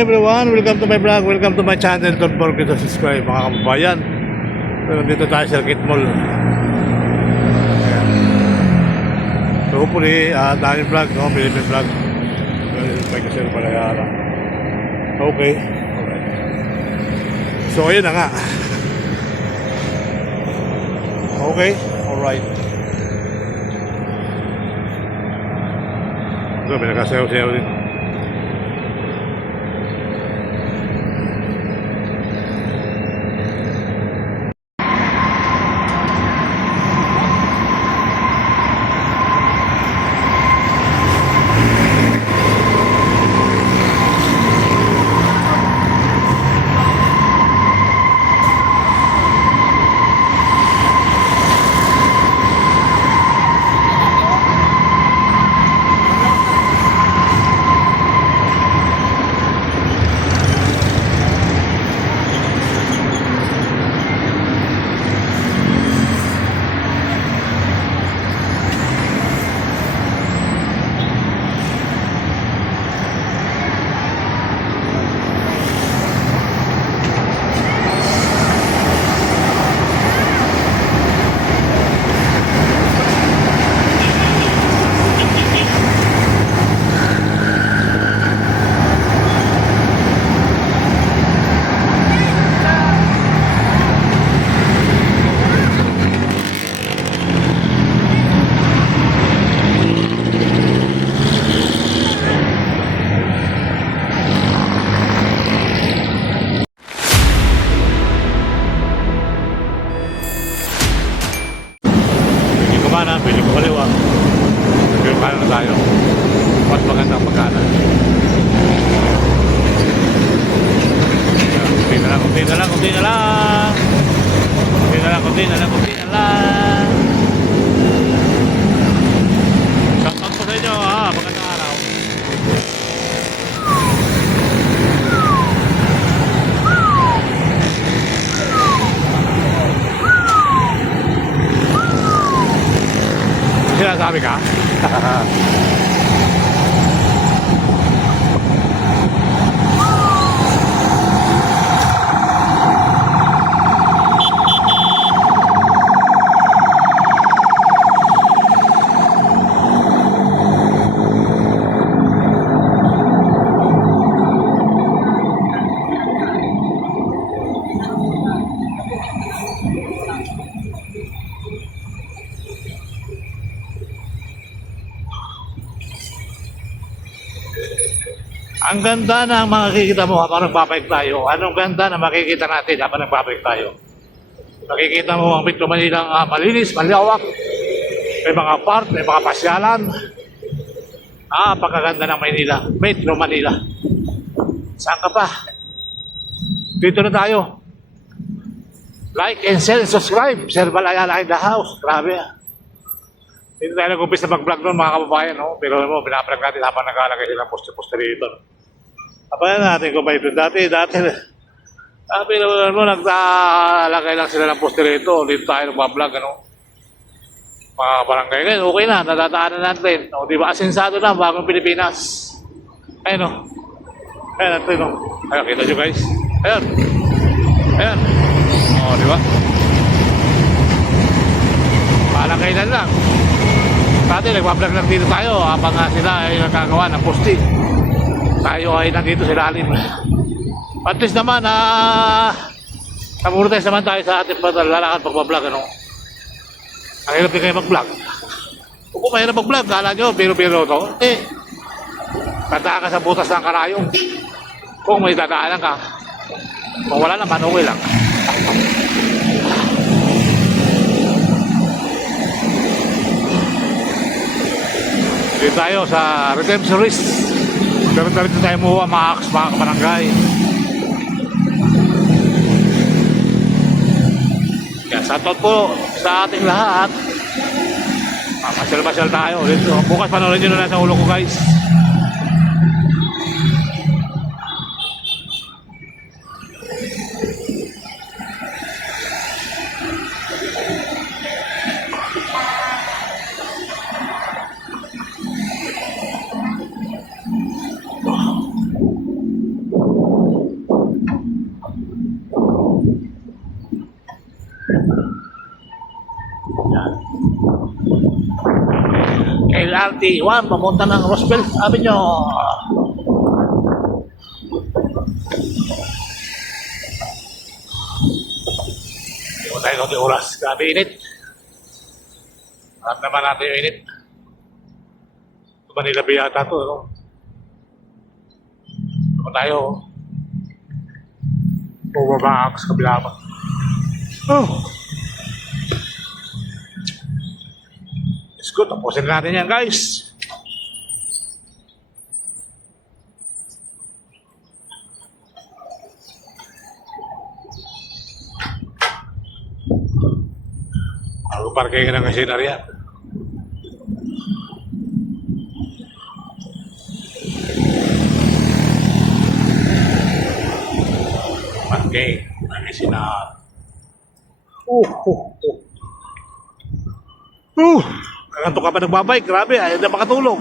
everyone, welcome to my vlog, welcome to my channel. Don't forget to subscribe mga kababayan. So, nandito tayo sa Circuit Mall. Ayan. So hopefully, daming vlog, no? Philippine vlog. May kasi pala yara. Okay. Alright. So ayun na nga. Okay. Alright. So may nakasayaw-sayaw din. Pili ko kaliwa. Pero kanan na tayo. Mas magandang pagkanan. Kunti na lang, kunti na lang, kunti na lang. Kunti na lang, kunti na lang, kunti na lang. Shoutout po sa inyo, ha. Magandang araw. Sinasabi ka? Ang ganda ng makikita mo habang nagpapahig tayo. Anong ganda na makikita natin habang nagpapahig tayo. Makikita mo ang Metro Manila malinis, malawak. May mga park, may mga pasyalan. Pagkaganda ng Manila. Metro Manila. Saan ka pa? Dito na tayo. Like and share and subscribe. Sir Balayala in the house. Grabe. Dito tayo nag-umpis na mag-vlog noon mga kababayan. No? Pero mo, binabrag natin habang nag-alagay silang poste-poste dito. Apayan natin kung may ito dati, pero ano, naglalagay lang sila ng poster ito, dito tayo nagbablog, ano, mga barangay ngayon, okay na, nadadaanan natin, o, diba, asensado na, bagong Pilipinas, ayun, o, ayun natin, o, ayun, kita nyo guys, ayun, o, diba, parang kailan lang, dati nagbablog lang dito tayo, habang sila ay nagkagawa ng poste. Tayo ay nandito sa ilalim. At least naman, namurtay naman tayo sa ating lalakad pagbablog, ano. Ang hirap din kayo mag-vlog. Kung mahirap mag-vlog, kala nyo, biro-biro to. Tandaan ka sa butas ng karayong. Kung may dadaanan ka. Kung wala naman, okay lang. Dito tayo sa Redemption Risk. Pero dito tayo muha mga kabarangay. Kaya shoutout po sa ating lahat. Masyal-masyal tayo. Bukas panoorin nyo na sa ulo ko guys. Yan. LRT 1, pamunta ng Roosevelt Avenue. Hindi mo tayo ng oras. Grabe init. Alam naman natin yung init. Manila Bay yata ito, no? Naman tayo. Bumaba ako sa kabila pa. Oh! It's good. Tapusin natin yan, guys. Ako parking ng machinery yan. Parking ng machinery. Nakanto ka pa nagbabike, grabe, ayaw na makatulog.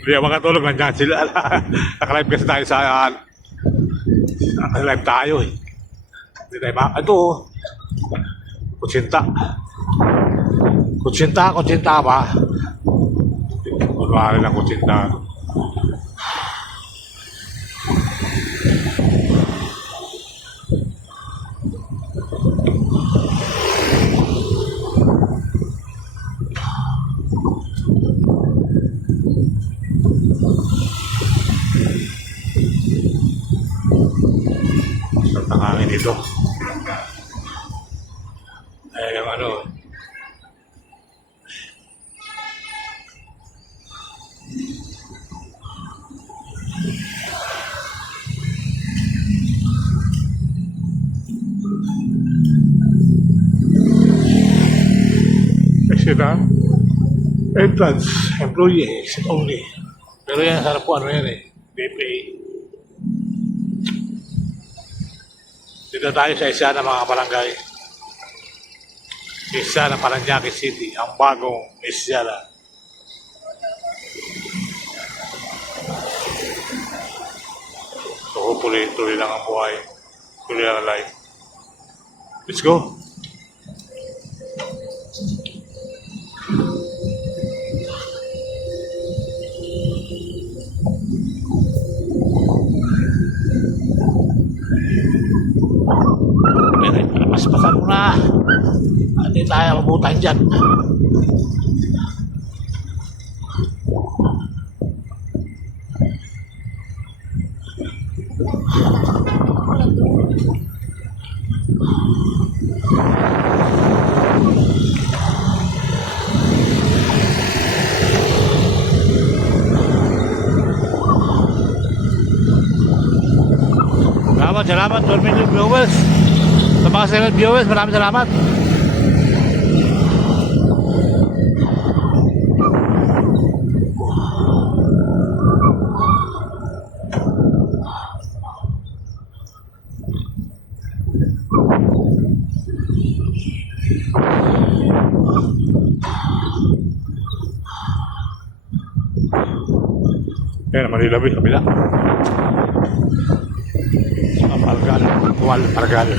Hindi ako makatulog, nandiyan sila. Nakalive kasi tayo sa... Nakalive tayo eh. Hindi tayo ito, kutsinta. Kutsinta ba? Kunwari lang kutsinta. Tangangin ito. Ay, yung ano. Kasi na, entrance, employee, exit only. Pero yan, sarap po ano yan eh. DPA. Dito tayo sa isa ng mga barangay. Isa ng Paranaque City, ang bagong Isyala. So hopefully, tuloy lang ang buhay. Tuloy lang ang life. Let's go! Paspasan mo na. Hindi tayo mabutan dyan. Salamat, 12 million viewers. Sa mga silent viewers, maraming salamat. Ayan, Manila Bay, kabila. Pargal, Kual, Pargal.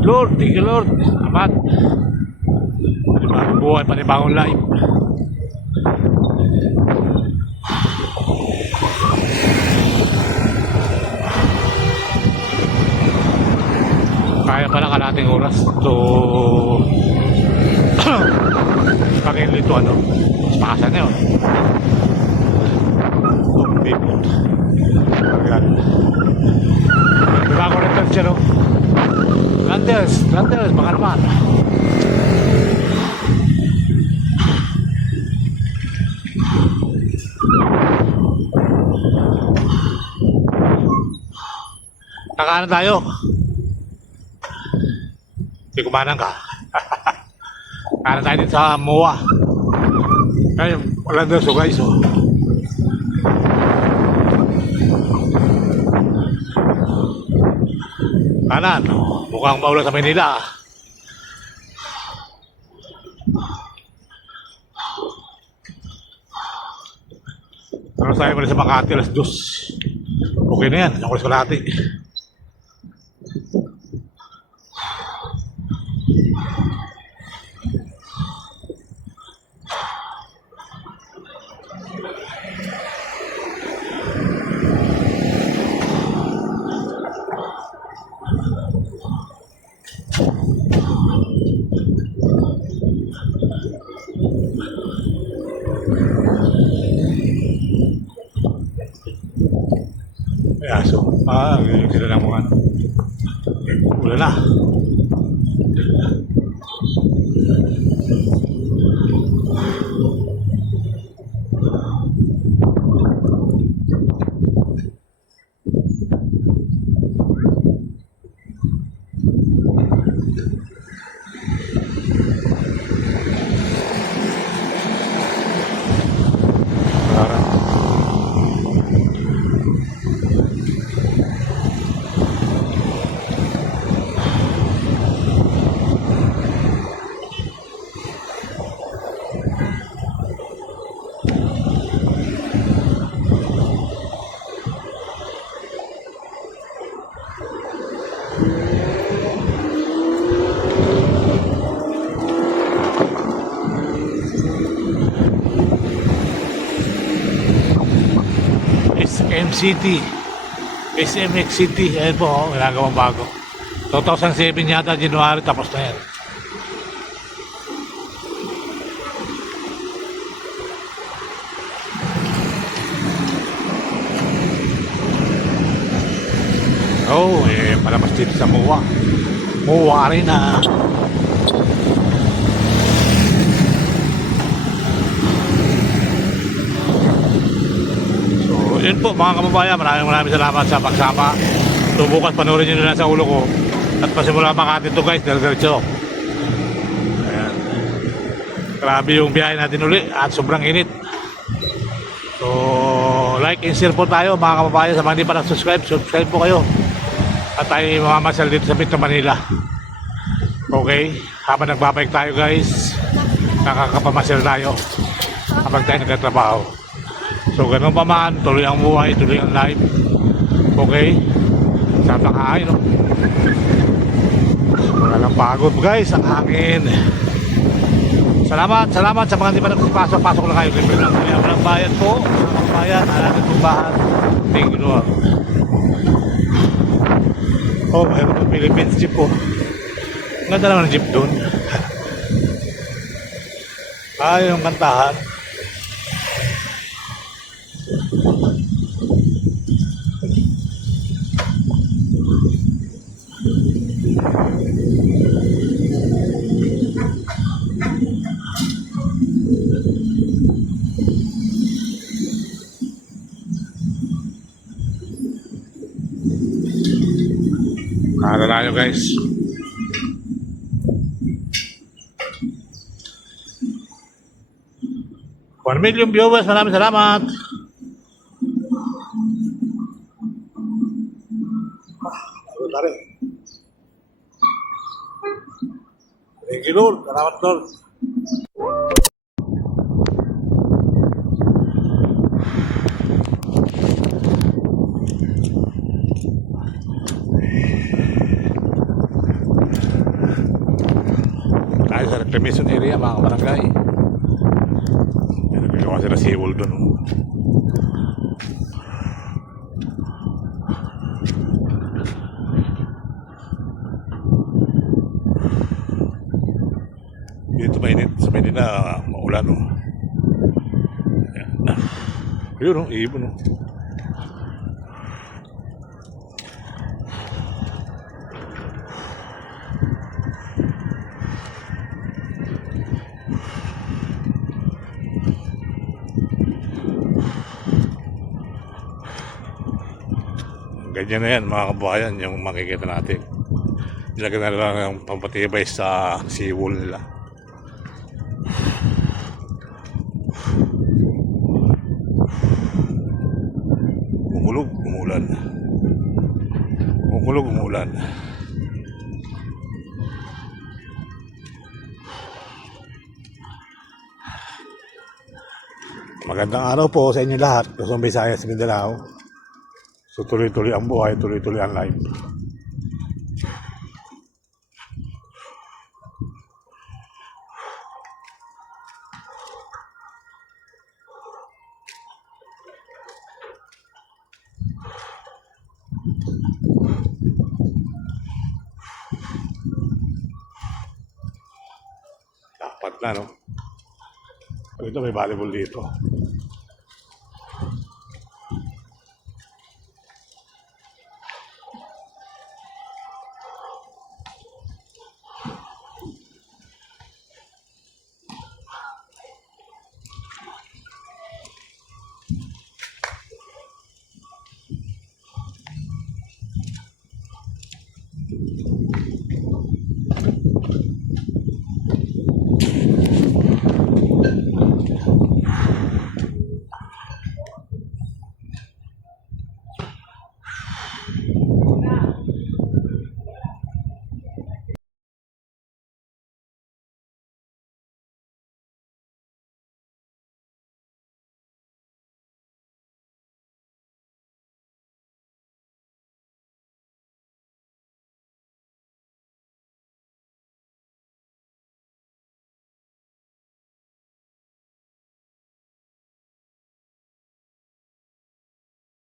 Lord, thank you Lord. Amat. Panibagong buhay, panibagong life. Kaya pala kalating oras to Pakili to ano, spakasan na yun. Bipot. Pagyan. Bago rin siya no. Landers, baka naman. Kakaano tayo? Hindi kumanan ka. Kakaano tayo dito sa MOA. Ay, wala doon so guys, oh. Kanan, mukhang maulan sa Manila. Pero tayo muna sa Makati, alas 2. Okay na yan, yung oras kalahati. Kaya so, ganyan sila lang mga ano. Ulan na. City, SMX City, ayan po, oh, ginagawang bago. 2007 yata, January, tapos na yan. Oh, palabas dito sa MOA. MOA rin na. Yun po mga kababayan, maraming salamat sa pagsama. So bukas panoorin nyo na sa ulo ko. At pasimula Makati to guys, diretso. Ayan. Grabe yung biyahe natin uli at sobrang init. So like and share po tayo mga kababayan. Sa mga hindi pa nag-subscribe, subscribe po kayo. At tayo mamamasal dito sa Metro Manila. Okay, habang nagbabike tayo guys, nakakapamasyal tayo habang tayo nagtatrabaho. So ganun pa man, tuloy ang buhay, tuloy ang life. Okay? Sarap na kain, no? Wala lang pagod guys, ang hangin. Salamat sa mga hindi pa nagpasok na kayo. Libre lang kami ang bayan po. Ang bayan, alamin pong bahan. Thank you, Lord. Oh, mayroon po Philippines jeep po. Ganda naman ang jeep doon. Yung kantahan. Nakala tayo guys. One million viewers, maraming salamat. Thank you Lord, salamat Lord. Tayo sa reclamation area mga kabarangay. Nagagawa sila seawall doon. Dito mainit, sa Manila maulan, no? Yun, no? Ibon, no? Ganyan na yan mga kabayan, yung makikita natin. Nilagyan na lang ng pampatibay sa seawall nila. umulan. Magandang araw po sa inyo lahat. Luzon, Visayas, Mindanao. So tuloy-tuloy ang buhay, tuloy-tuloy ang life. Dapat na, no? Ito may volleyball dito.